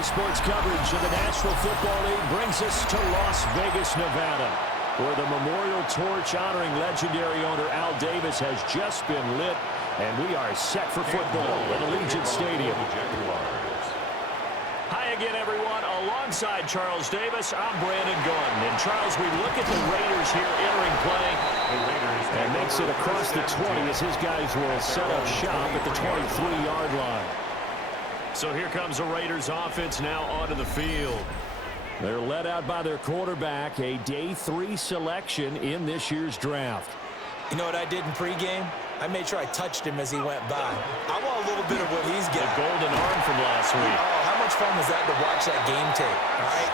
Today's sports coverage of the National Football League brings us to Las Vegas, Nevada, where the memorial torch honoring legendary owner Al Davis has just been lit, and we are set for football at Allegiant Stadium. Hi again, everyone. Alongside Charles Davis, I'm Brandon Gunn. And Charles, we look at the Raiders here entering play, and makes it across the 20 as his guys will set up shop at the 23-yard line. So here comes the Raiders offense now onto the field. They're led out by their quarterback, a day 3 selection in this year's draft. You know what I did in pregame? I made sure I touched him as he went by. I want a little bit of what he's got. The golden arm from last week. Oh, how much fun was that to watch that game tape, all right?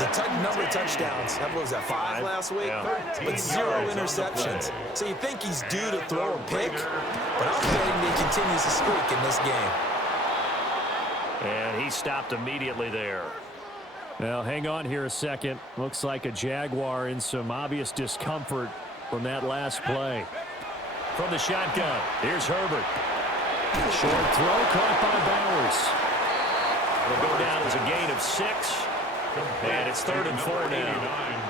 The number of touchdowns, what was that, 5 last week? Yeah. But 0 interceptions. So you think he's due to throw a pick, but I'm betting he continues to streak in this game. And he stopped immediately there. Now, hang on here a second. Looks like a Jaguar in some obvious discomfort from that last play. From the shotgun, here's Herbert. Short throw caught by Bowers. It'll go down as a gain of 6. And it's 3rd and 4 now.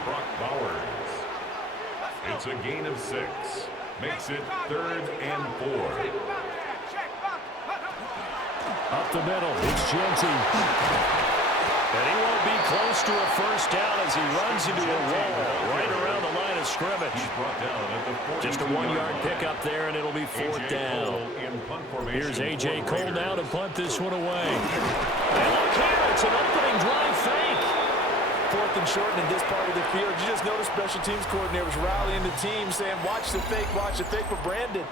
Brock Bowers. It's a gain of 6. Makes it 3rd and 4. Up the middle, it's Genty. And he won't be close to a first down as he runs into a wall right around the line of scrimmage. Just a 1-yard pickup there, and it'll be 4th down. Here's A.J. Cole now to punt this one away. And look here, it's an opening drive fake. 4th and short in this part of the field. You just noticed special teams coordinators rallying the team saying, watch the fake, but Brandon,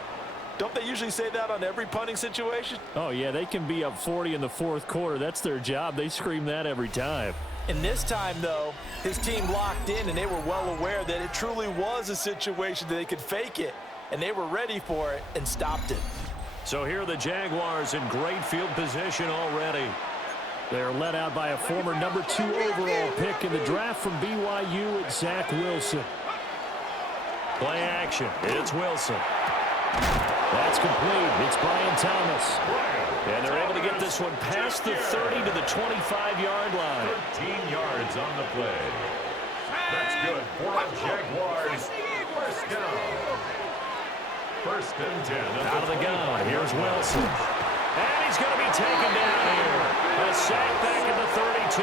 don't they usually say that on every punting situation? Oh, yeah, they can be up 40 in the 4th quarter. That's their job. They scream that every time. And this time, though, his team locked in, and they were well aware that it truly was a situation that they could fake it, and they were ready for it and stopped it. So here are the Jaguars in great field position already. They're led out by a former number 2 overall pick in the draft from BYU, at Zach Wilson. Play action. It's Wilson. That's complete. It's Brian Thomas. And they're able to get this one past the 30 to the 25-yard line. 13 yards on the play. That's good for the Jaguars. First down. 1st and 10. Out of the gun. Here's Wilson. And he's going to be taken down here. A sack back at the 32.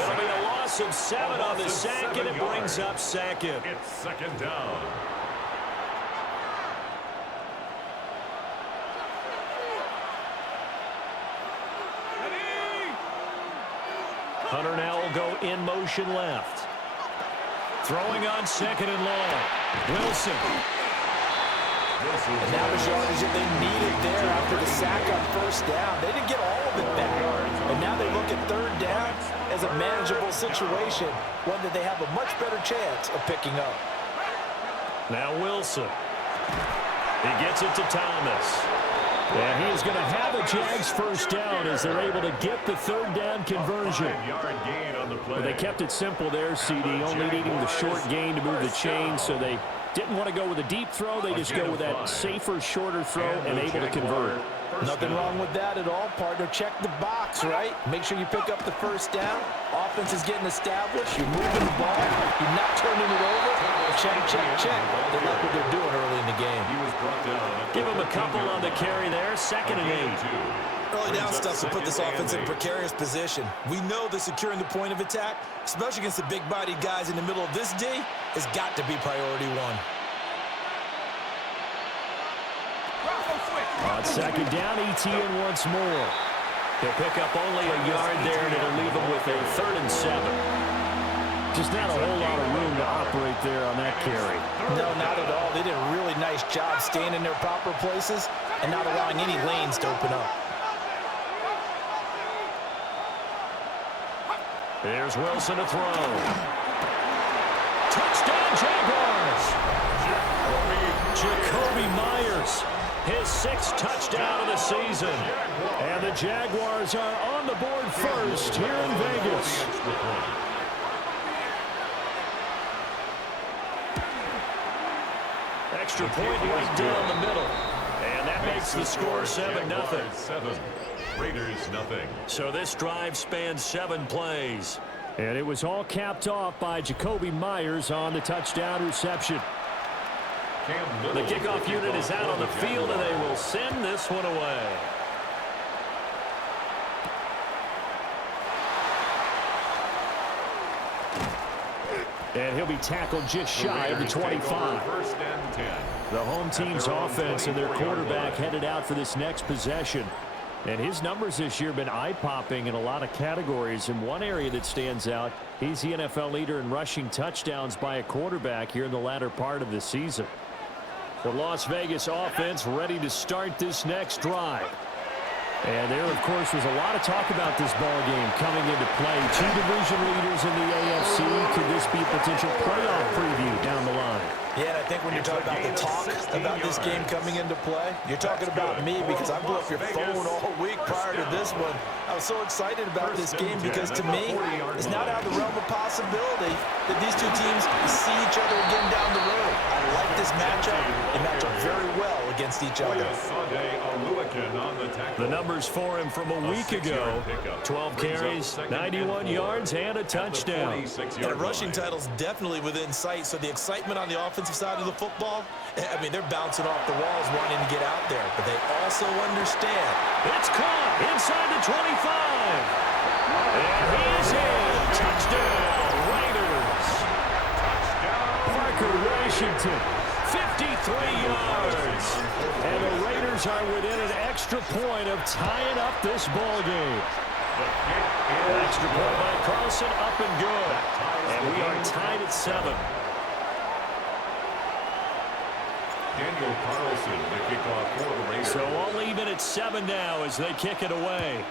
It'll be a loss of 7 on the sack, and it brings up 2nd. It's 2nd down. Hunter now will go in motion left. Throwing on 2nd and long. Wilson. And now the yardage that they needed there after the sack on 1st down. They didn't get all of it back. And now they look at 3rd down as a manageable situation, one that they have a much better chance of picking up. Now Wilson. He gets it to Thomas. And he is going to have a Jags first down as they're able to get the 3rd down conversion. Well, they kept it simple there, CD, only needing the short gain to move the chain, so they didn't want to go with a deep throw. They just go with that safer, shorter throw and able to convert. Nothing wrong with that at all, partner. Check the box, right? Make sure you pick up the 1st down. Offense is getting established. You're moving the ball. You're not turning it over. Check, check, check. They like what they're doing early in the game. Give him a couple on the carry there. 2nd and 8. Early down stuff to put this offense in a precarious position. We know that securing the point of attack, especially against the big-bodied guys in the middle of this D, has got to be priority 1. On 2nd down, ETN once more. He'll pick up only a yard there, and it'll leave him with a 3rd and 7. Just not a whole lot of room to operate there on that carry. No, not at all. They did a really nice job staying in their proper places and not allowing any lanes to open up. There's Wilson to throw. Touchdown, Jaguars! Jacoby Myers, his 6th touchdown of the season. And the Jaguars are on the board first here in Vegas. Extra point right down the middle. And that makes the score 7-0. 7, Raiders nothing. So this drive spans 7 plays. And it was all capped off by Jacoby Myers on the touchdown reception. The kickoff unit is out on the field, and they will send this one away. And he'll be tackled just shy of the 25. First and 10. The home team's offense and their quarterback headed out for this next possession. And his numbers this year have been eye-popping in a lot of categories. In one area that stands out, he's the NFL leader in rushing touchdowns by a quarterback here in the latter part of the season. The Las Vegas offense ready to start this next drive. And there, of course, was a lot of talk about this ball game coming into play. 2 division leaders in the AFC. Could this be a potential playoff preview down the line? Yeah, and I think when you're talking about the talk about this game coming into play, you're talking about me because I blew up your phone all week prior to this one. I was so excited about this game because to me, it's not out of the realm of possibility that these two teams see each other again down the road. I like this matchup. They match up very well against each other. The numbers for him from a week ago: 12 carries, 91 yards, and a touchdown. And a rushing title's definitely within sight, so the excitement on the offensive side of the football, I mean, they're bouncing off the walls wanting to get out there, but they also understand. It's caught inside the 25. And he's in. Touchdown, Raiders. Parker Washington, 53 yards. And the Raiders are within an extra point of tying up this ball game. An extra point by Carlson, up and good. And we are tied at 7. Daniel Carlson, the kickoff for the Raiders. So all even at 7 now as they kick it away.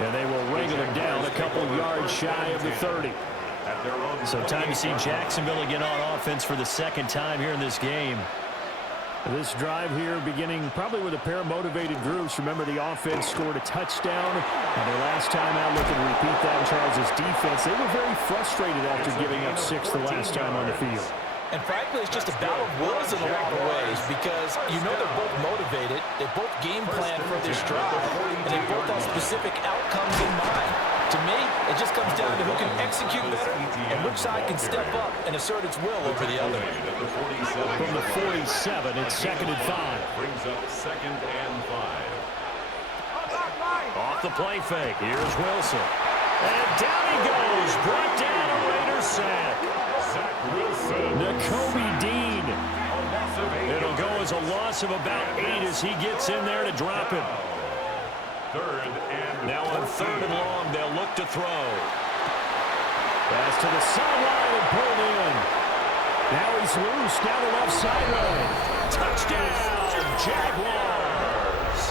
And they will wrangle him down a couple yards shy of the 30. So time to see Jacksonville again on offense for the second time here in this game. This drive here beginning probably with a pair of motivated groups. Remember, the offense scored a touchdown. And their last time out, looking to repeat that in Charles' defense. They were very frustrated after giving up 6 the last time on the field. And frankly, it's just a battle of wills in a lot of ways because you know they're both motivated. They both game plan for this drive, and they both have specific outcomes in mind. To me, it just comes down to who can execute better and which side can step up and assert its will over the other. From the 47, it's 2nd and 5. Brings up 2nd and 5. Off the play fake. Here's Wilson. And down he goes. Brought down a Raiders sack. Zach Wilson. Nakobe Dean. A loss of 8. It'll go as a loss of about 8 as he gets in there to drop him. 3rd and Now on 3rd and long, they'll look to throw. Pass to the sideline and pulled in. Now he's loose down the left sideline. Touchdown, Jaguars.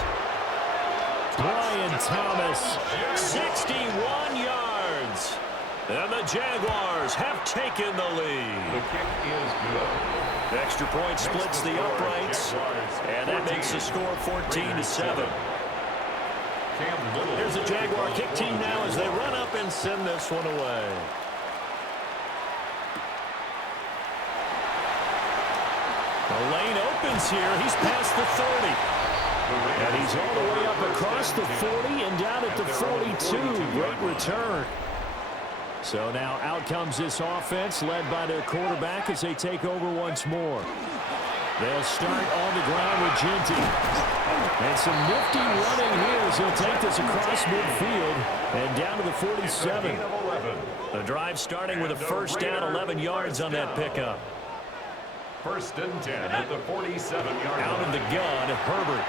Brian Thomas, 61 yards. And the Jaguars have taken the lead. the kick is good. Extra point splits the uprights. And that makes the score 14-7. Here's the Jaguar kick team now as they run up and send this one away. The lane opens here. He's past the 30. And he's all the way up across the 40 and down at the 42. Great return. So now out comes this offense led by their quarterback as they take over once more. They'll start on the ground with Ginty. And some nifty running here as he'll take this across midfield and down to the 47. The drive starting with a first down, 11 yards on that pickup. 1st and 10 at the 47-yard line. Out of the gun, Herbert.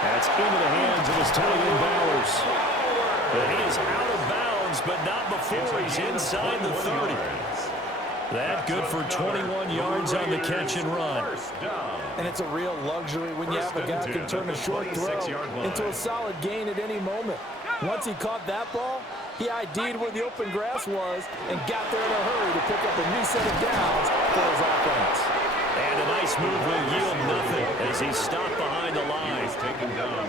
That's into the hands of his tight end Bowers. But he is out of bounds, but not before he's inside the 30. That good for 21 yards on the catch and run. And it's a real luxury when you have a guy who can turn a short throw into a solid gain at any moment. Once he caught that ball, he ID'd where the open grass was and got there in a hurry to pick up a new set of downs for his offense. And a nice move will yield nothing as he's stopped behind the line.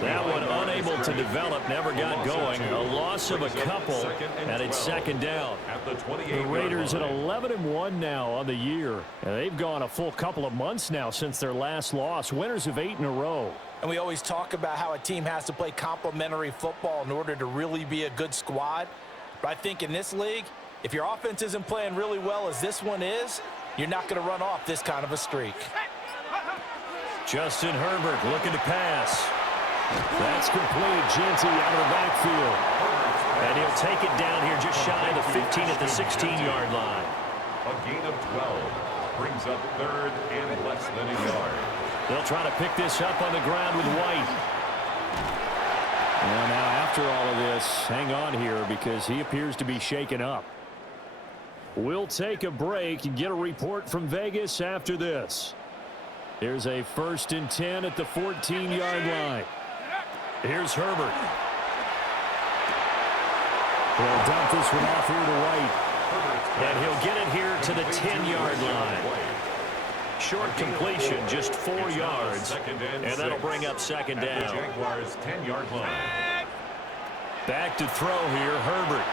That one unable to develop, never got going. A loss of a couple, and it's second down. The Raiders at 11-1 now on the year. And they've gone a full couple of months now since their last loss. Winners of 8 in a row. And we always talk about how a team has to play complementary football in order to really be a good squad. But I think in this league, if your offense isn't playing really well as this one is, you're not going to run off this kind of a streak. Justin Herbert looking to pass. That's complete. Genty out of the backfield. And he'll take it down here just shy of the 15 at the 16-yard line. A gain of 12 brings up third and less than a yard. They'll try to pick this up on the ground with White. Well, now after all of this, hang on here because he appears to be shaken up. We'll take a break and get a report from Vegas after this. Here's a 1st and 10 at the 14-yard line. Here's Herbert. He'll dump this one off here to White. And he'll get it here to the 10-yard line. Short completion, just 4 yards. And that'll bring up second down. Jaguars 10-yard line. Back to throw here, Herbert.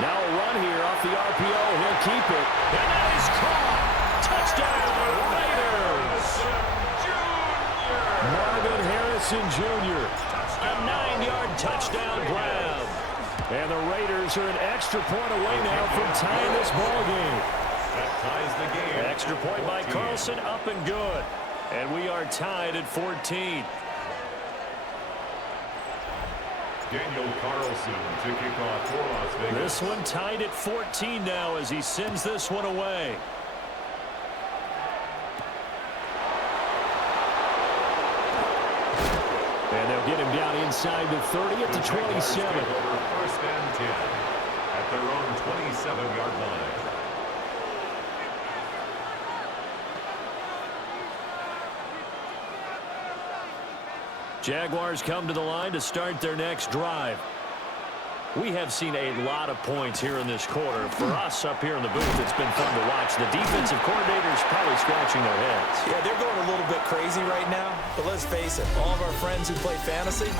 Now a run here off the RPO. He'll keep it. And that is caught. Touchdown, Raiders. Marvin Harrison Jr. A 9-yard touchdown grab. And the Raiders are an extra point away now from tying this ball game. That ties the game. Extra point by Carlson, up and good. And we are tied at 14. Daniel Carlson to kick off for Las Vegas. This one tied at 14 now as he sends this one away. And they'll get him down inside the 30 at the 27. 1st and 10 at their own 27-yard line. Jaguars come to the line to start their next drive. We have seen a lot of points here in this quarter. For us up here in the booth, it's been fun to watch. The defensive coordinators probably scratching their heads. Yeah, they're going a little bit crazy right now. But let's face it, all of our friends who play fantasy,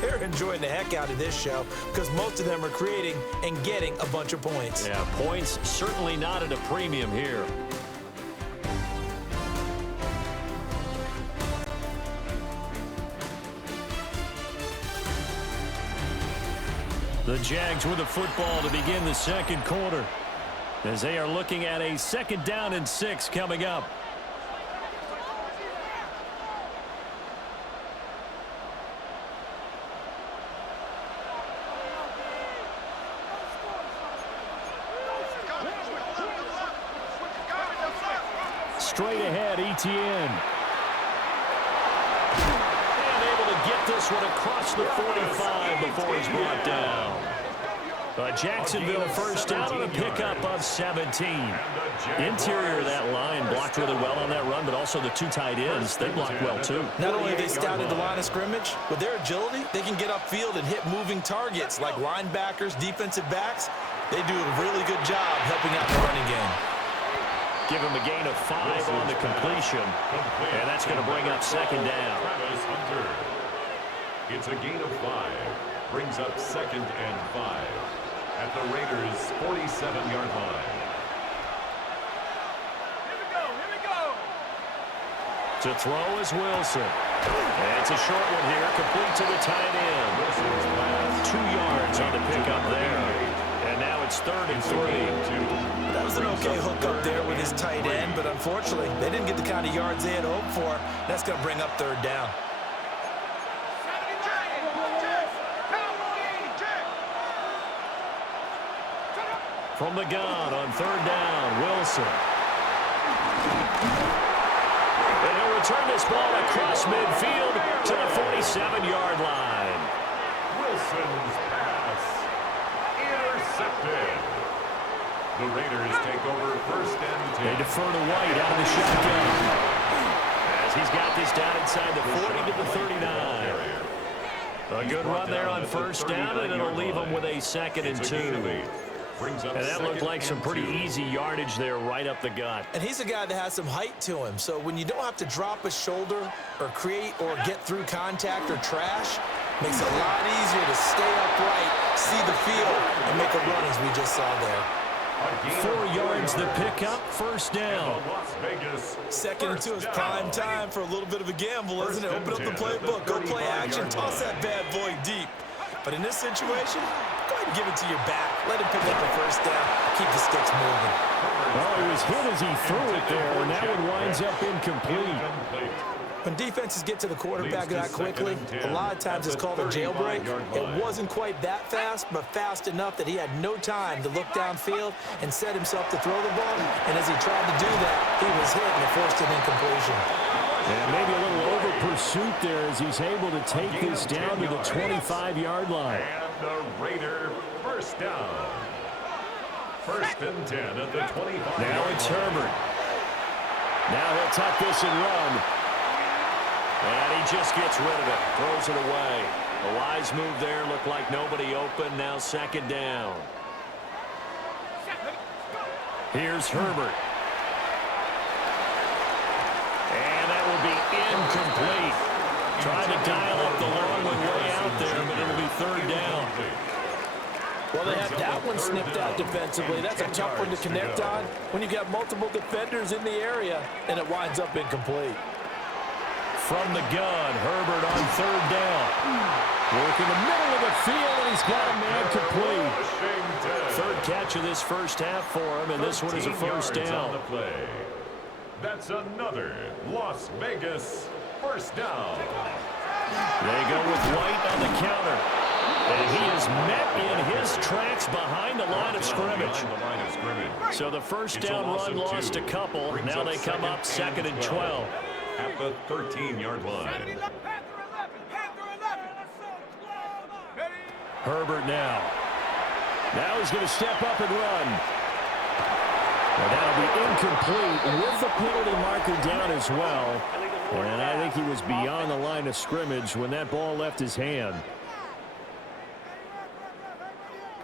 they're enjoying the heck out of this show because most of them are creating and getting a bunch of points. Yeah, points certainly not at a premium here. The Jags with the football to begin the second quarter as they are looking at a 2nd down and 6 coming up. Straight ahead, Etienne. Get this one across the 45 before he's brought down. Jacksonville 1st down on a pickup of 17. Interior of that line blocked really well on that run, but also the 2 tight ends, they blocked well too. Not only have they scouted the line of scrimmage, with their agility, they can get upfield and hit moving targets like linebackers, defensive backs. They do a really good job helping out the running game. Give him a gain of 5 on the completion, and that's going to bring up second down. It's a gain of 5. Brings up 2nd and 5 at the Raiders' 47-yard line. Here we go. To throw is Wilson. And it's a short one here, complete to the tight end. 2 yards on the pickup there. And now it's 3rd and 3. That was an okay hook up there with his tight end, but unfortunately, they didn't get the kind of yards they had hoped for. That's going to bring up 3rd down. From the gun on 3rd down, Wilson. And he'll return this ball across midfield to the 47-yard line. Wilson's pass intercepted. The Raiders take over 1st and 10. They defer to White out of the shotgun. As he's got this down inside the 40 to the 39. A good run there on 1st down, and it'll leave them with a 2nd and 2. Brings up And that looked second like some and pretty 2. easy yardage there right up the gut. And he's a guy that has some height to him. So when you don't have to drop a shoulder or create or get through contact or trash, makes it a lot easier to stay upright, see the field, and make a run as we just saw there. 4 yards the pickup, first down. Las Vegas. Second and 2 is prime time for a little bit of a gamble, isn't it? Open up the playbook, go play action, toss that bad boy deep. But in this situation, go ahead and give it to your back. Let him pick up the first down. Keep the sticks moving. Well, he was hit as he threw it there, and that one winds up incomplete. When defenses get to the quarterback that quickly, a lot of times it's called a jailbreak. It wasn't quite that fast, but fast enough that he had no time to look downfield and set himself to throw the ball. And as he tried to do that, he was hit and it forced an incompletion. And maybe a little over pursuit there as he's able to take this down to the 25-yard line. And the Raider first down. First and 10 at the 25. Now it's Herbert. Now he'll tuck this and run. And he just gets rid of it, throws it away. A wise move there, looked like nobody open, now second down. Here's Herbert. And that will be incomplete. Trying to dial up the long one way out there, but it'll be third down. Well, they have that one snipped out defensively. That's a tough one to connect on when you got multiple defenders in the area, and it winds up incomplete. From the gun, Herbert on third down. Working the middle of the field, and he's got a man complete. Third catch of this first half for him, and this one is a first down. On the play. That's another Las Vegas first down. They go with White on the counter. And he is met in his tracks behind the line of scrimmage. So the first down run lost a couple. Now they come up second and 12. At the 13-yard line. Herbert now. Now he's going to step up and run. And that'll be incomplete with the penalty marker down as well. And I think he was beyond the line of scrimmage when that ball left his hand.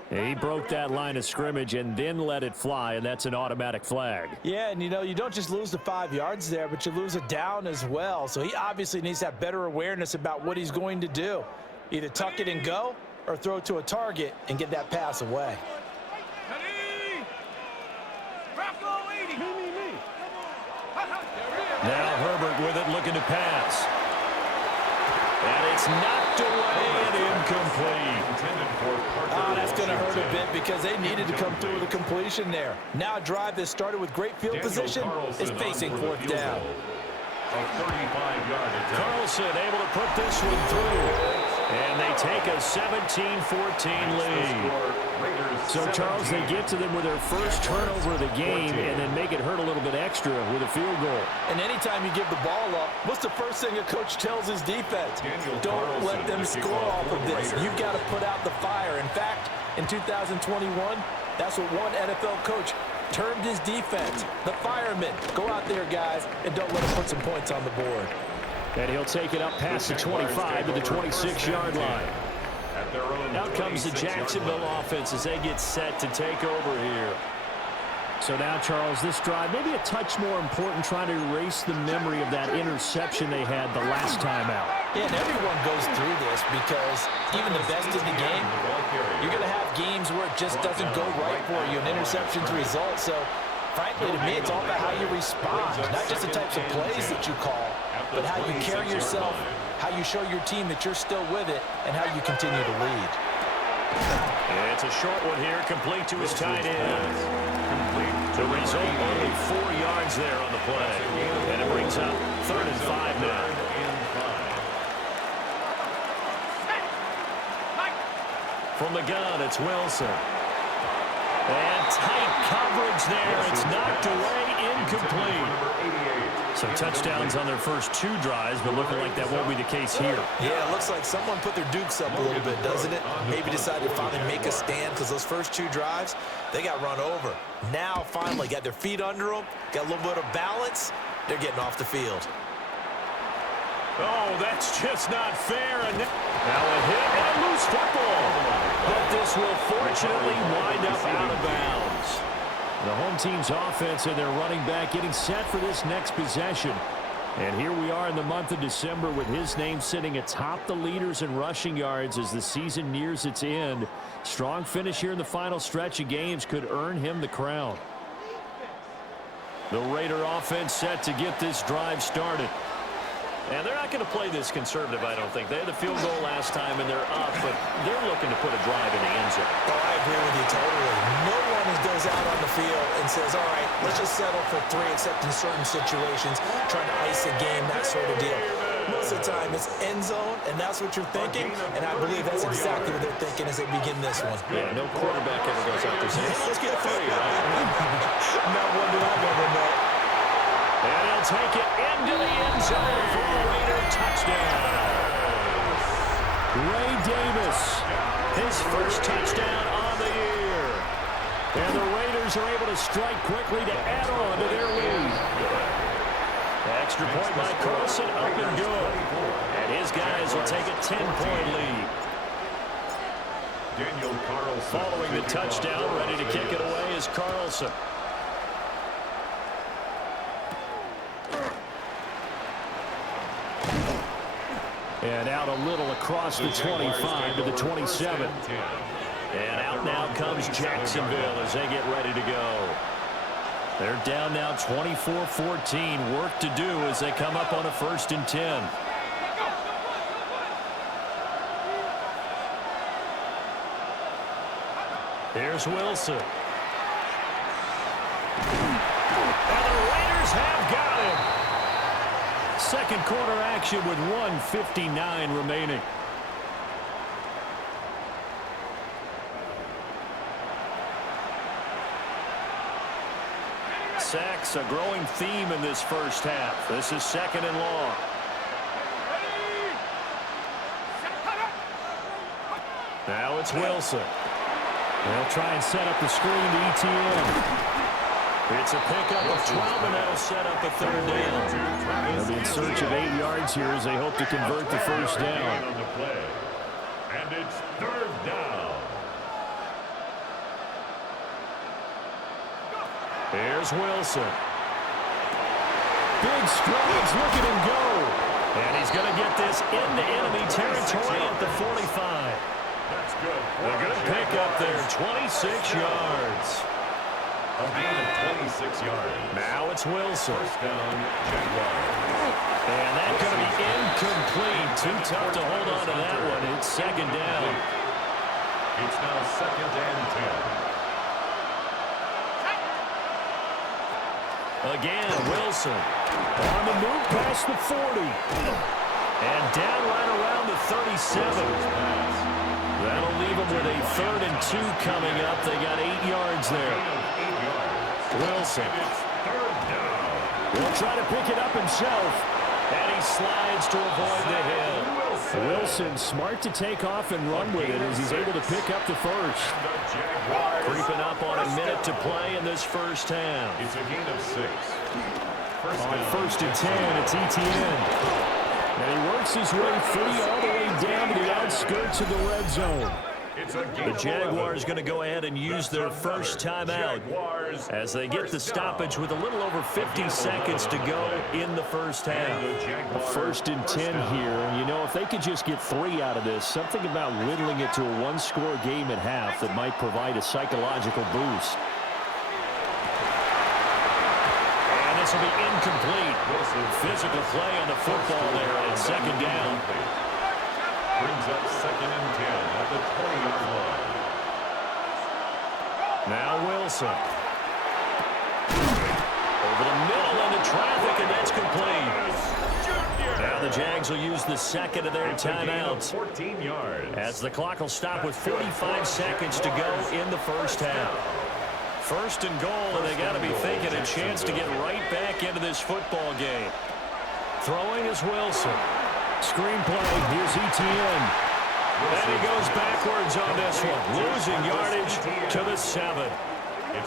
He broke that line of scrimmage and then let it fly, and that's an automatic flag. Yeah, and you don't just lose the 5 yards there, but you lose a down as well. So he obviously needs to have better awareness about what he's going to do. Either tuck it and go or throw it to a target and get that pass away. Now Herbert with it, looking to pass. And it's knocked away and incomplete. Oh, that's going to hurt a bit because they needed to come through with a completion there. Now a drive that started with great field position is facing fourth down. A 35-yard attempt. Carlson able to put this one through. And they take a 17-14 lead. So, Charles, they get to them with their first turnover of the game and then make it hurt a little bit extra with a field goal. And anytime you give the ball up, what's the first thing a coach tells his defense? Don't let them score off of this. You've got to put out the fire. In fact, in 2021, that's what one NFL coach termed his defense, the firemen. Go out there, guys, and don't let them put some points on the board. And he'll take it up past the 25 to the 26-yard line. Out comes the Jacksonville offense as they get set to take over here. So now, Charles, this drive, maybe a touch more important, trying to erase the memory of that interception they had the last time out. Yeah, and everyone goes through this because even the best in the game, you're going to have games where it just doesn't go right for you, and interceptions result. So, frankly, to me, it's all about how you respond, not just the types of plays that you call, but how you carry yourself, how you show your team that you're still with it, and how you continue to lead. It's a short one here, complete to his tight end. The result, only 4 yards there on the play. And it brings up 3rd and 5 now. From the gun, it's Wilson. And tight coverage there. It's knocked away, incomplete. So touchdowns on their first 2 drives, but looking like that won't be the case here. Yeah, it looks like someone put their dukes up a little bit, doesn't it? Maybe decided to finally make a stand because those first 2 drives, they got run over. Now, finally, got their feet under them, got a little bit of balance. They're getting off the field. Oh, that's just not fair. And now a hit and a loose football. But this will fortunately wind up out of bounds. The home team's offense and their running back getting set for this next possession. And here we are in the month of December with his name sitting atop the leaders in rushing yards as the season nears its end. Strong finish here in the final stretch of games could earn him the crown. The Raider offense set to get this drive started. And they're not going to play this conservative, I don't think. They had the field goal last time, and they're up, but they're looking to put a drive in the end zone. Oh, I agree with you totally. No one goes out on the field and says, all right, let's just settle for 3, except in certain situations, trying to ice a game, that sort of deal. Most of the time, it's end zone, and that's what you're thinking, and I believe that's exactly what they're thinking as they begin this one. Yeah, no quarterback ever goes out there saying, hey, let's get 3, right? Not one that I've ever met. And he'll take it into the end zone for a Raider touchdown. Ray Davis, his first touchdown on the year. And the Raiders are able to strike quickly to add on to their lead. Extra point by Carlson, up and good. And his guys will take a 10-point lead. Following the touchdown, ready to kick it away is Carlson. And out a little across the 25 to the 27. And out now comes Jacksonville as they get ready to go. They're down now 24-14. Work to do as they come up on a 1st and 10. Here's Wilson. And the Raiders have got him. Second quarter action with 1:59 remaining. Sacks, a growing theme in this first half. This is 2nd and long. Now it's Wilson. They'll try and set up the screen to ETN. It's a pickup of 12, and that'll set up a 3rd down. They'll be in search of 8 yards here as they hope to convert the first down. And it's 3rd down. Here's Wilson. Big strides, look at him go. And he's going to get this into enemy territory at the 45. That's good. A good pickup there, 26 yards. A gain of 26 yards. Now it's Wilson. 1st down, Jaguars. And that's going to be incomplete. Too tough to hold on to that one. It's 2nd down. It's now 2nd and 10. Again, Wilson on the move past the 40. And down right around the 37. That'll leave them with a 3rd and 2 coming up. They got 8 yards there. Wilson will try to pick it up himself. And he slides to avoid the hit. Wilson smart to take off and run with it as he's able to pick up the first. Creeping up on a minute to play in this first half. It's a gain of 6. On 1st and 10, it's ETN. And he works his way free all the way down to the outskirts of the red zone. The Jaguars going to go ahead and use their first timeout as they get the stoppage with a little over 50 seconds to go in the first half. A 1st and 10 here, and you know, if they could just get 3 out of this, something about whittling it to a 1-score game at half that might provide a psychological boost. And this will be incomplete. Physical play on the football there on 2nd down. Brings up 2nd and 10 at the 20-yard line. Now Wilson. Over the middle into traffic, and that's complete. Now the Jags will use the 2nd of their timeouts. 14 yards. As the clock will stop with 45 seconds to go in the first half. 1st and goal, and they got to be thinking a chance to get right back into this football game. Throwing is Wilson. Screenplay, here's ETN. And he goes backwards on this one, losing yardage to the 7.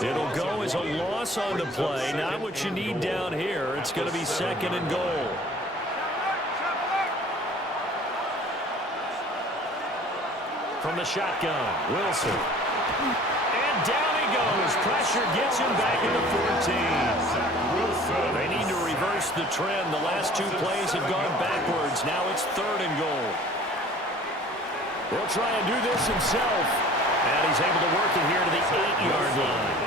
It'll go as a loss on the play, not what you need down here. It's going to be 2nd and goal. from the shotgun. Wilson. And down he goes. Pressure gets him back into 14. They need to reverse the trend. The last two plays have gone backwards. Now it's 3rd and goal. He'll try and do this himself. And he's able to work it here to the 8-yard line.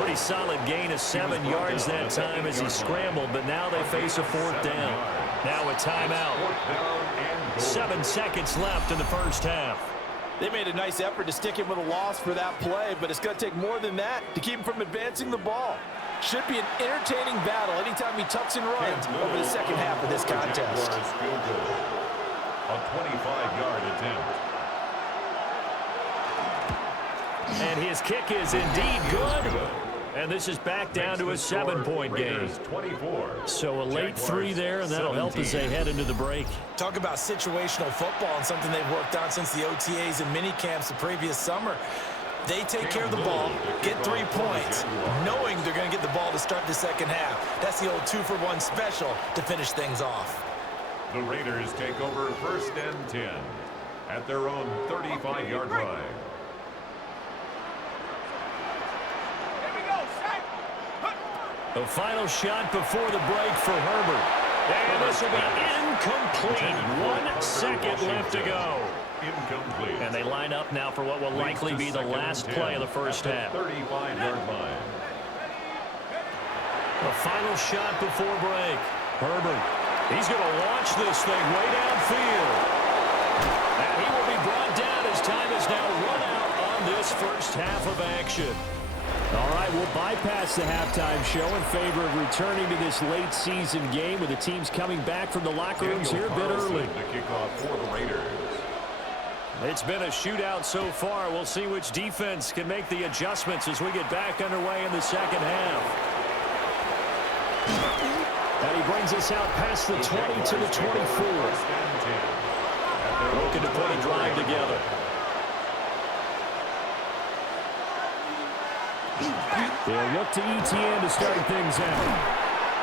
Pretty solid gain of 7 yards that time as he scrambled, but now they face a 4th down. Now a timeout. 7 seconds left in the first half. They made a nice effort to stick him with a loss for that play, but it's going to take more than that to keep him from advancing the ball. Should be an entertaining battle anytime he tucks and runs over the second half of this contest. A 25-yard attempt. And his kick is indeed good. And this is back down to a 7-point game. So a late 3 there, and that'll help as they head into the break. Talk about situational football and something they've worked on since the OTAs and mini camps the previous summer. They take care of the ball, get 3 points, knowing they're going to get the ball to start the second half. That's the old 2-for-1 special to finish things off. The Raiders take over 1st and 10 at their own 35-yard line. The final shot before the break for Herbert. And this will be incomplete. 1 second left to go. Incomplete. And they line up now for what will likely be the last play of the first half. 35-yard line. The final shot before break. Herbert. He's going to launch this thing way downfield. And he will be brought down as time is now run out on this first half of action. All right, we'll bypass the halftime show in favor of returning to this late season game with the teams coming back from the locker rooms here a bit early. The kickoff for the Raiders. It's been a shootout so far. We'll see which defense can make the adjustments as we get back underway in the second half. And he brings us out past the 20 to the 24. Looking to put a drive together. They'll look to ETN to start things out.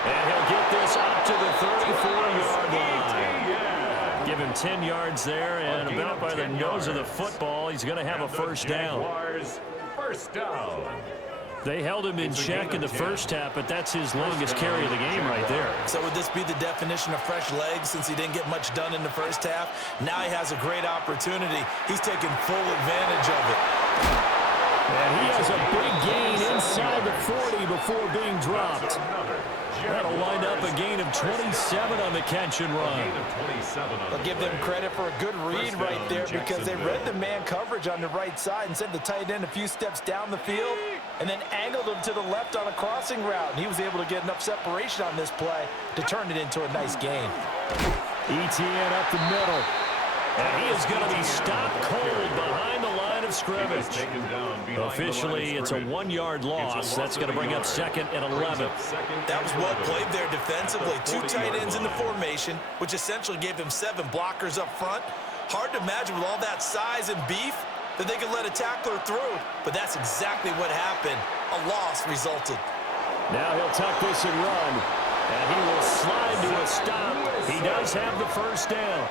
And he'll get this up to the 34-yard line. Give him 10 yards there, and about by the nose of the football, he's going to have a first down. First down. They held him in check in the first half, but that's his longest carry of the game right there. So would this be the definition of fresh legs since he didn't get much done in the first half? Now he has a great opportunity. He's taking full advantage of it. And he has a big gain inside the 40 before being dropped. That'll wind up a gain of 27 on the catch and run. I'll give them credit for a good read right there because they read the man coverage on the right side and sent the tight end a few steps down the field and then angled him to the left on a crossing route. And he was able to get enough separation on this play to turn it into a nice gain. ETN up the middle. And he is going to be stopped cold behind the line of scrimmage. Officially, it's a 1-yard loss. That's going to bring up 2nd and 11. That was well played there defensively. 2 tight ends in the formation, which essentially gave them 7 blockers up front. Hard to imagine with all that size and beef that they could let a tackler through. But that's exactly what happened. A loss resulted. Now he'll tuck this and run. And he will slide to a stop. He does have the first down.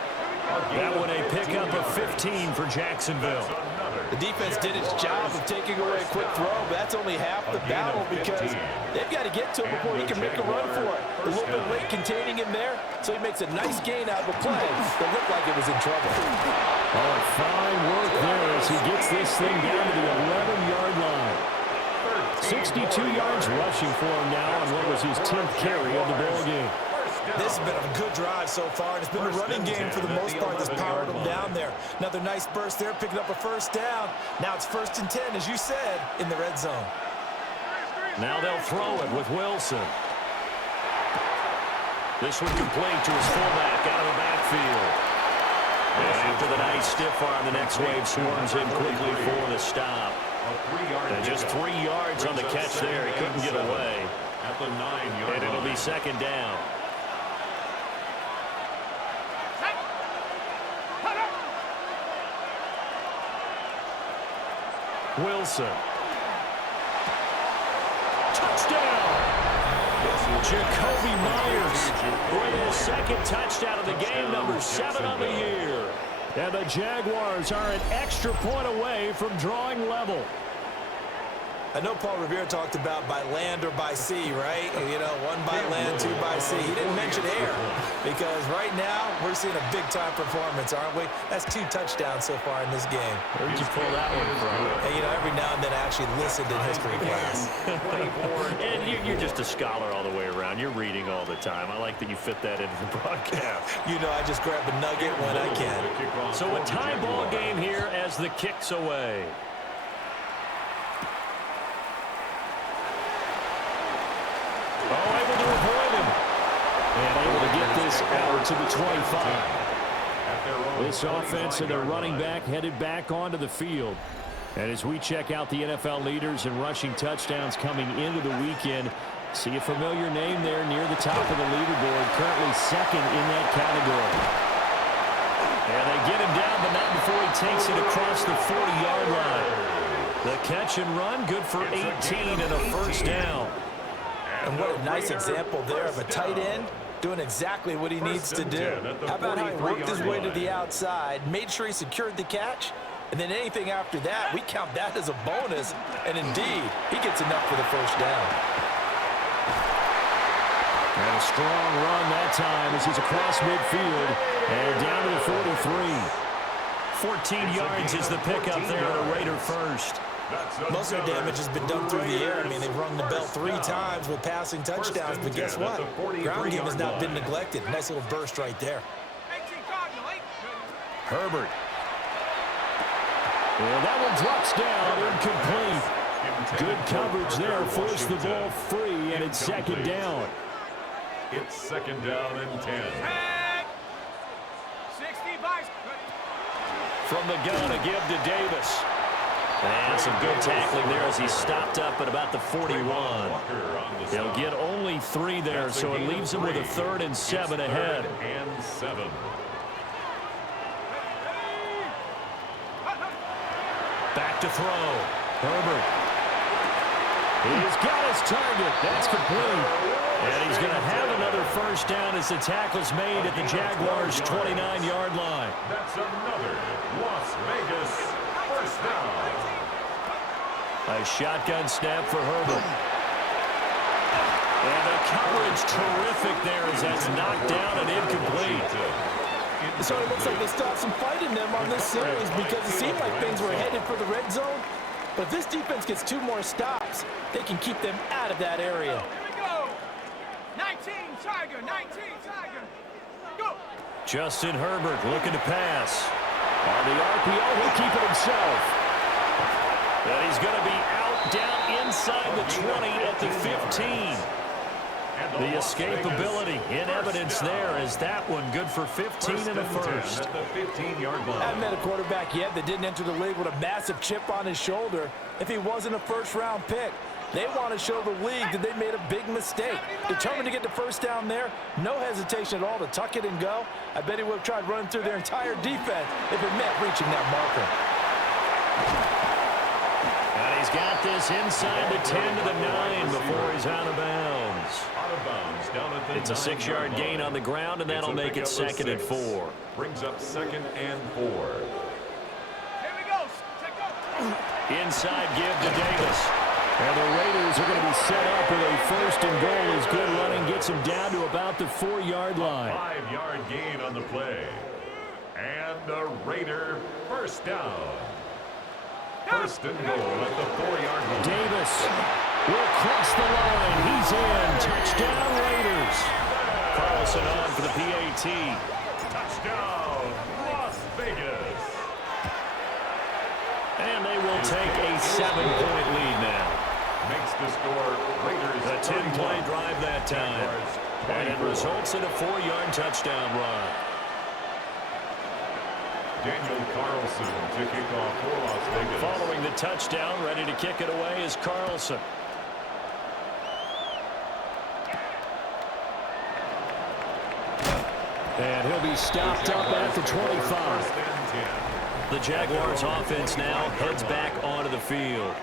That one a pickup of 15 for Jacksonville. The defense did its job of taking away a quick throw, but that's only half the battle because they've got to get to him before he can make a run for it. A little bit late containing him there, so he makes a nice gain out of a play that looked like it was in trouble. Oh, fine work there as he gets this thing down to the 11-yard line. 62 yards rushing for him now on what was his 10th carry of the ball game. This has been a good drive so far, and it's been a running game for the most part that's powered them down there. Another nice burst there, picking up a first down. Now it's 1st and 10, as you said, in the red zone. Now they'll throw it with Wilson. This one complete to his fullback out of the backfield. And after the nice stiff arm, the next wave swarms in quickly for the stop. And just 3 yards on the catch there. He couldn't get away. And it'll be 2nd down. Wilson. Touchdown! Jacoby Myers with his 2nd touchdown of the game, number 7 on the year. And the Jaguars are an extra point away from drawing level. I know Paul Revere talked about by land or by sea, right? You know, one by land, two by sea. He didn't mention air because right now we're seeing a big-time performance, aren't we? That's 2 touchdowns so far in this game. Where'd you pull that one from? And, you know, every now and then I actually listened in history class. And you're just a scholar all the way around. You're reading all the time. I like that you fit that into the broadcast. You know, I just grab a nugget when I can. So a tie ball game here as the kick's away. Oh, able to avoid him. And able to get this out to the 25. This offense and their running back headed back onto the field. And as we check out the NFL leaders in rushing touchdowns coming into the weekend, see a familiar name there near the top of the leaderboard, currently second in that category. And they get him down, but not before he takes it across the 40-yard line. The catch and run, good for 18 and a first down. And what a nice example there of a tight end doing exactly what he needs to do. How about how he worked his way to the outside, made sure he secured the catch, and then anything after that, we count that as a bonus. And indeed, he gets enough for the first down. And a strong run that time as he's across midfield and down to the 43. 14 yards is the pickup there on a Raider first. Most of the damage has been done through the air. I mean, they've rung the bell 3 times with passing touchdowns, but guess what? Ground game has not been neglected. Nice little burst right there. Herbert. Well, that one drops down, incomplete. Good coverage there, forced the ball free, and it's second down. It's second down and 10. From the gun, a give to Davis. And some good tackling there as he stopped up at about the 41. He'll get only 3 there, so it leaves him with a 3rd and 7 ahead. Back to throw. Herbert. He's got his target. That's complete. And he's going to have another first down as the tackle's made at the Jaguars' 29-yard line. That's another Las Vegas first down. A shotgun snap for Herbert. And the coverage terrific there as that's knocked down and incomplete. So it looks like they stopped some fight in them on this series because it seemed like things were headed for the red zone. But if this defense gets 2 more stops, they can keep them out of that area. Here we go. 19 Tiger, 19 Tiger. Go. Justin Herbert looking to pass. On the RPO, he'll keep it himself. And he's going to be out down inside the 20 at the 15. The escapability in evidence there as that one good for 15 and a first. At the 15-yard line. I haven't met a quarterback yet that didn't enter the league with a massive chip on his shoulder if he wasn't a first-round pick. They want to show the league that they made a big mistake. Determined to get the first down there, no hesitation at all to tuck it and go. I bet he would have tried running through their entire defense if it meant reaching that marker. And he's got this inside the 10 to the 9 before he's out of bounds. Down at the It's a 6-yard gain on the ground, and that'll make it 2nd and 4. Brings up 2nd and 4. Here we go. Take go. Inside give to Davis. And the Raiders are going to be set up with a 1st and goal as good running gets him down to about the 4-yard line. 5-yard gain on the play. And the Raider first down. 1st and goal at the 4-yard line. Davis will cross the line. He's in. Touchdown, Raiders. Carlson on for the PAT. Touchdown, Las Vegas. And they will take a 7-point lead now. Makes the score Raiders. A 10-play drive that time. And it results in a 4-yard touchdown run. Daniel Carlson to kick off for Las Vegas. Following the touchdown, ready to kick it away is Carlson. And he'll be stopped up at the 25. The Jaguars offense now heads back onto the field.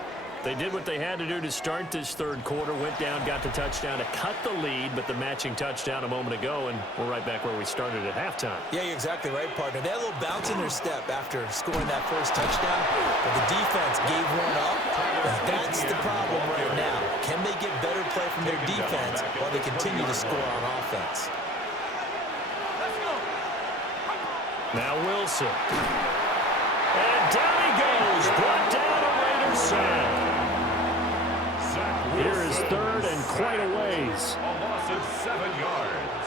They did what they had to do to start this third quarter, went down, got the touchdown to cut the lead, but the matching touchdown a moment ago, and we're right back where we started at halftime. Yeah, you're exactly right, partner. They had a little bounce in their step after scoring that first touchdown, but the defense gave one up, and that's the problem right now. Can they get better play from their defense while they continue to score on offense? Now Wilson. And down he goes, brought down a Raiders sack. Here is third and quite a ways. A loss of 7 yards.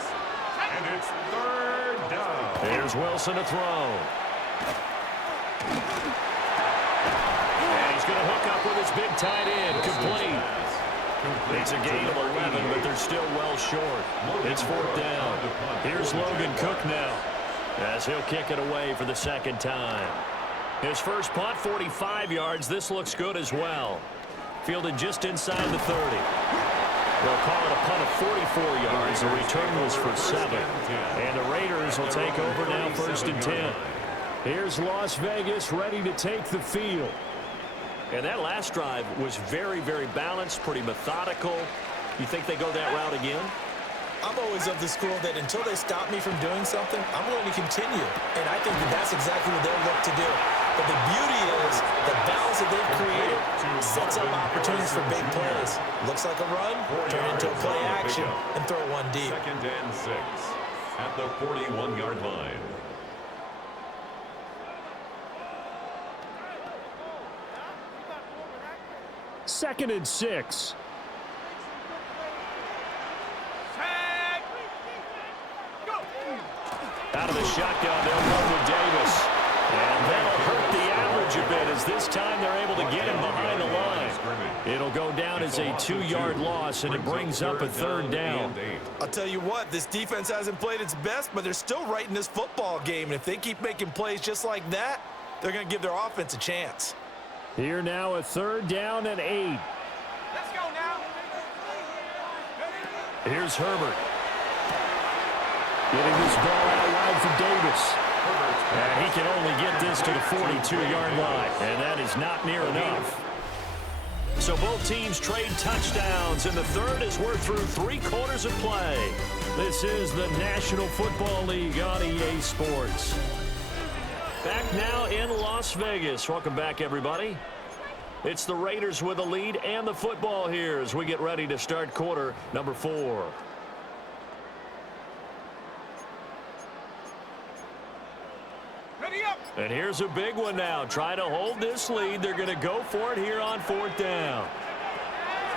And it's third down. Here's Wilson to throw. And he's going to hook up with his big tight end. Complete. It's a gain of 11, but they're still well short. It's fourth down. Here's Logan Cook now, as he'll kick it away for the second time. His first punt, 45 yards. This looks good as well. Fielded just inside the 30. They'll call it a punt of 44 yards. The return was for 7. And the Raiders will take over now, first and 10. Here's Las Vegas ready to take the field. And that last drive was very, very balanced, pretty methodical. You think they go that route again? I'm always of the school that until they stop me from doing something, I'm going to continue. And I think that that's exactly what they'll look to do. But the beauty is the balance that they've created sets up opportunities for big plays. Looks like a run, turn into a play action, and throw one deep. Second and 6 at the 41-yard line. Second and 6. Out of the shotgun, they'll go with Davis. And that'll hurt the average a bit as this time they're able to get him behind the line. It'll go down as a 2-yard loss, and it brings up a third down. I'll tell you what, this defense hasn't played its best, but they're still right in this football game. And if they keep making plays just like that, they're going to give their offense a chance. Here now a third down and 8. Let's go now. Here's Herbert. Getting this ball out wide for Davis. And he can only get this to the 42-yard line. And that is not near enough. So both teams trade touchdowns in the third as we're through 3 quarters of play. This is the National Football League on EA Sports. Back now in Las Vegas. Welcome back, everybody. It's the Raiders with a lead and the football here as we get ready to start quarter number 4. Ready up. And here's a big one now. Try to hold this lead. They're going to go for it here on fourth down.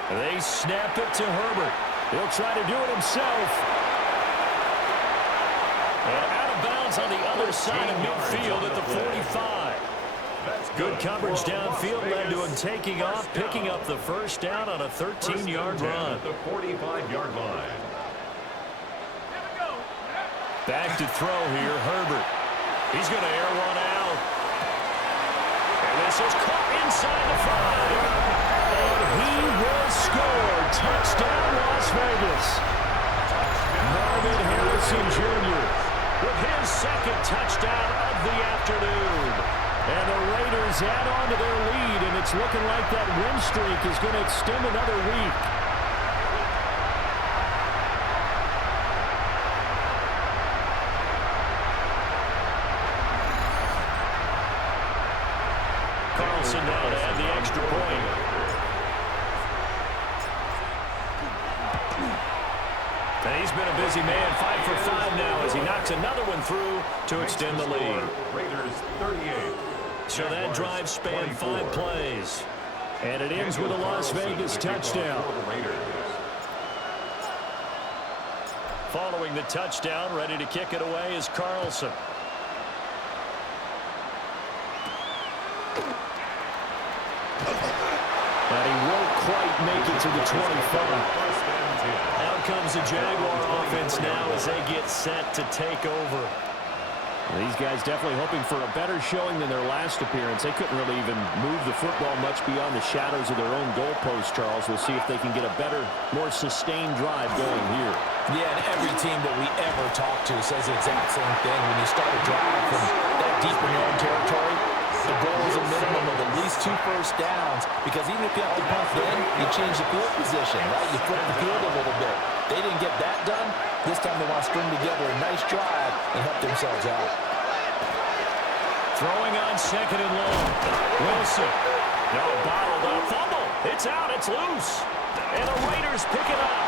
They snap it to Herbert. He'll try to do it himself. And out of bounds on the other side of midfield at the 45. Good coverage downfield led to him taking off, picking up the first down on a 13-yard run. At the 45-yard line. Back to throw here, Herbert. He's going to air one out. And this is caught inside the 5. And he will score. Touchdown, Las Vegas. Marvin Harrison Jr. with his second touchdown of the afternoon. And the Raiders add on to their lead, and it's looking like that win streak is going to extend another week. Carlson now to add the extra point. And he's been a busy man, 5 for 5 now as he knocks another one through to extend the lead. Raiders 38. So that drive spanned 5 plays. And it ends with a Las Vegas touchdown. Following the touchdown, ready to kick it away is Carlson. But he won't quite make it to the 25. Out comes the Jaguar offense now as they get set to take over. These guys definitely hoping for a better showing than their last appearance. They couldn't really even move the football much beyond the shadows of their own goalpost, Charles. We'll see if they can get a better, more sustained drive going here. Yeah, and every team that we ever talk to says the exact same thing. When you start a drive from that deep in your own territory, the goal is a minimum of at least 2 2 first downs, because even if you have to punt then, you change the field position, right? You flip the field a little bit. They didn't get that done. This time they want to string together a nice drive and help themselves out. Throwing on 2nd and long. Wilson. No, bottled up. Fumble. It's out. It's loose. And the Raiders pick it up.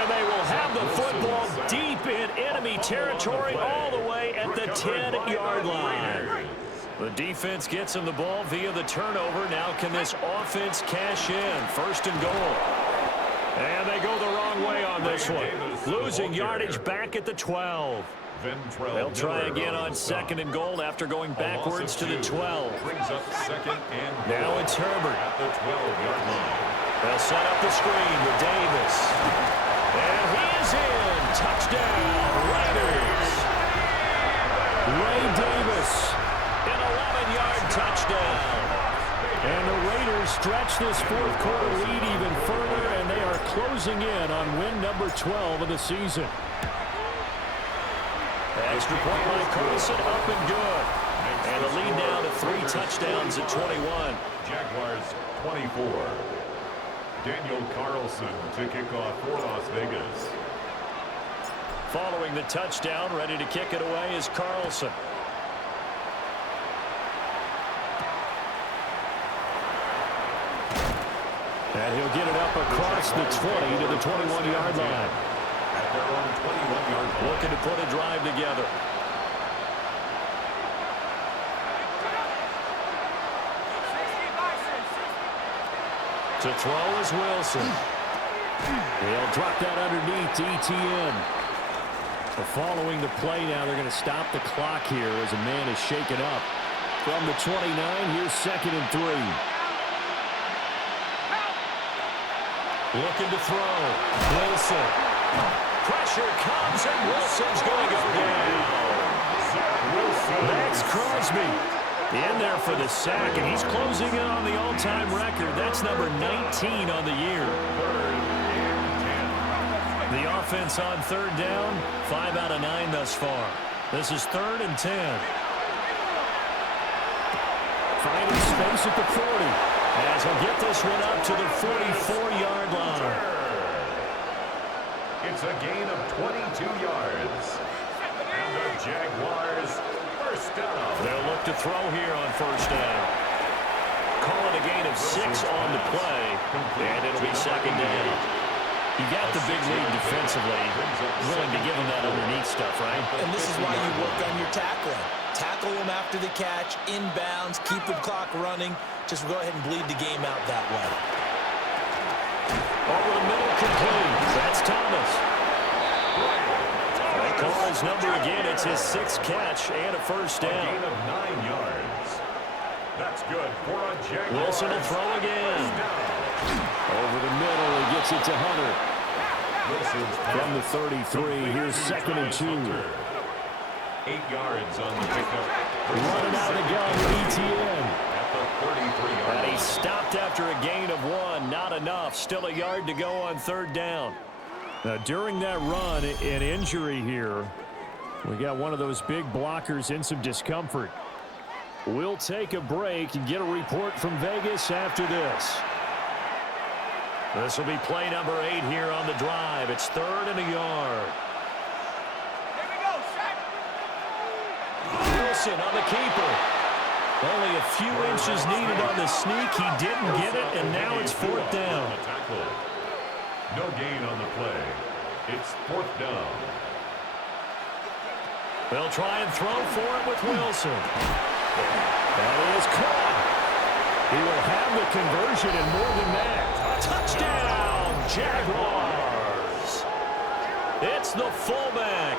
And they will have the football deep in enemy territory all the way at the 10-yard line. The defense gets him the ball via the turnover. Now can this offense cash in? 1st and goal. And they go the wrong way on this one. Losing yardage back at the 12. They'll try again on 2nd and goal after going backwards to the 12. Now it's Herbert. At the 12-yard line. They'll set up the screen with Davis. And he is in. Touchdown, Raiders. Ray Davis, an 11-yard touchdown. And the Raiders stretch this 4th quarter lead even further, and they are closing in on win number 12 of the season. Extra point by Carlson, up and good. And the lead now to 3 touchdowns at 21. Jaguars 24. Daniel Carlson to kick off for Las Vegas. Following the touchdown, ready to kick it away is Carlson. And he'll get it up across the 20 to the 21-yard line. At their own 21-yard line. Looking to put a drive together. To throw is Wilson. He'll drop that underneath to ETN. So following the play now, they're going to stop the clock here as a man is shaken up. From the 29, here's 2nd and 3. Looking to throw. Wilson. Pressure comes, and Wilson's going to go down. Max Crosby in there for the sack, and he's closing in on the all-time record. That's number 19 on the year. The offense on 3rd down, 5 out of 9 thus far. This is 3rd and 10. Finding space at the 40. As he'll get this one up to the 44-yard line. It's a gain of 22 yards. And the Jaguars, 1st down. They'll look to throw here on 1st down. Call it a gain of 6 on the play. And it'll be 2nd down. You got the big lead defensively. Willing to give him that underneath stuff, right? And this is why you work on your tackling. Tackle them after the catch, inbounds, keep the clock running. Just go ahead and bleed the game out that way. Over the middle, complete. That's Thomas. They call his number again. It's his 6th catch and a 1st down. A gain of 9 yards. That's good for a Jaguars. Wilson will throw again. Over the middle, he gets it to Hunter. From the 33, here's 2nd and 2. 8 yards on the pickup. Running out of the gun with ETN. At the 33-yard And line. he stopped after a gain of 1. Not enough. Still a yard to go on 3rd down. Now, during that run, an injury here. We got one of those big blockers in some discomfort. We'll take a break and get a report from Vegas after this. This will be play number 8 here on the drive. It's 3rd and a yard. Here we go, Shaq. Wilson on the keeper. Only a few inches needed on the sneak. He didn't get it, and now it's 4th down. No gain on the play. It's 4th down. They'll try and throw for it with Wilson. That is caught. He will have the conversion and more than that. Touchdown, Jaguars. It's the fullback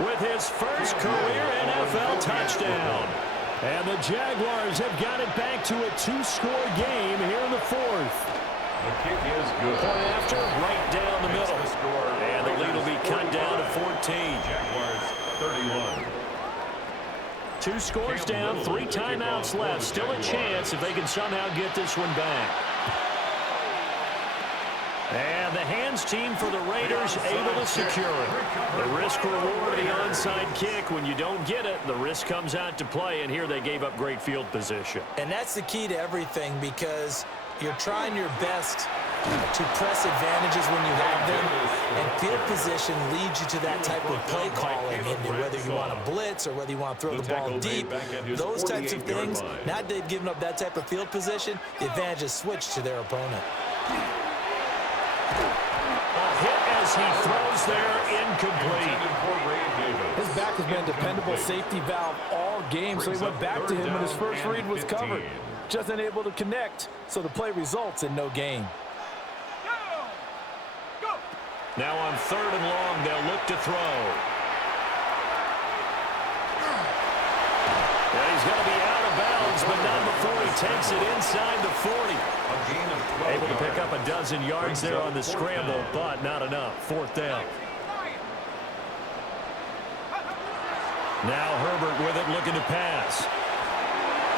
with his first career NFL touchdown. And the Jaguars have got it back to a 2-score game here in the 4th. The kick is good. Point after, right down the middle. And the lead will be cut down to 14. Jaguars 31. 2 scores down, 3 timeouts left. Still a chance if they can somehow get this one back. And And the hands team for the Raiders able to secure it. The risk reward of the onside kick. When you don't get it, the risk comes out to play, and here they gave up great field position. And that's the key to everything, because you're trying your best to press advantages when you have them, and field position leads you to that type of play calling, into whether you want to blitz or whether you want to throw the ball deep, those types of things. Now that they've given up that type of field position, the advantage is switched to their opponent. A hit as he throws there, incomplete. His back has been a dependable safety valve all game, so he went back to him when his first read was covered. Just unable to connect, so the play results in no gain. Now on 3rd and long, they'll look to throw. And he's going to be out of bounds, but not before he takes it inside the 40. Able to pick up a dozen yards there on the scramble, but not enough. 4th down. Now Herbert with it, looking to pass.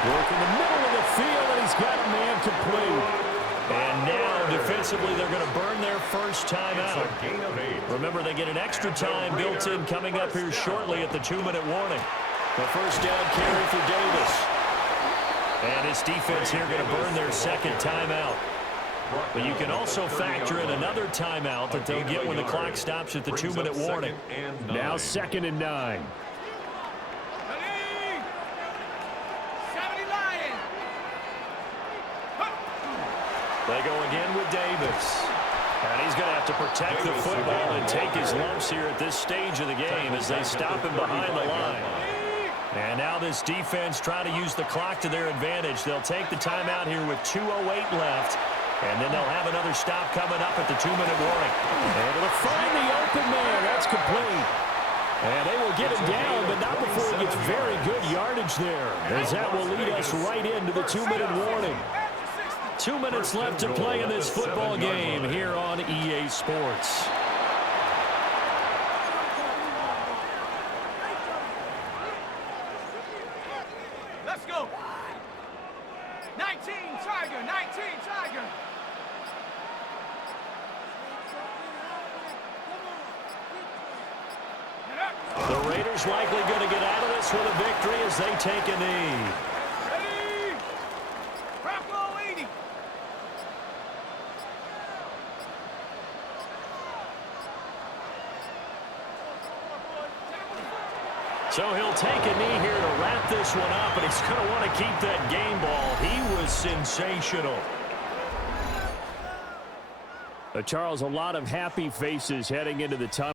Work in the middle of the field, and he's got a man complete. And now, defensively, they're going to burn their first timeout. Remember, they get an extra time built in coming up here shortly at the 2-minute warning. The first down carry for Davis. And his defense here going to burn their second timeout. But you can also factor in another timeout that they'll get when the clock stops at the 2-minute warning. Now 2nd and 9. They go again with Davis. And he's going to have to protect the football and take his lumps here at this stage of the game as they stop him behind the line. And now this defense trying to use the clock to their advantage. They'll take the timeout here with 2:08 left. And then they'll have another stop coming up at the 2-minute warning. Able to find the open man. That's complete. And they will get him down, but not before he gets very good yardage there, as that will lead us right into the 2-minute warning. 2 minutes left to play in this football game here on EA Sports. Let's go. 19 Tiger, 19 Tiger. The Raiders likely going to get out of this with a victory as they take a knee. Ready? Bravo 80. So he'll take a knee here to wrap this one up, and he's going to want to keep that game ball. He was sensational. Charles, a lot of happy faces heading into the tunnel.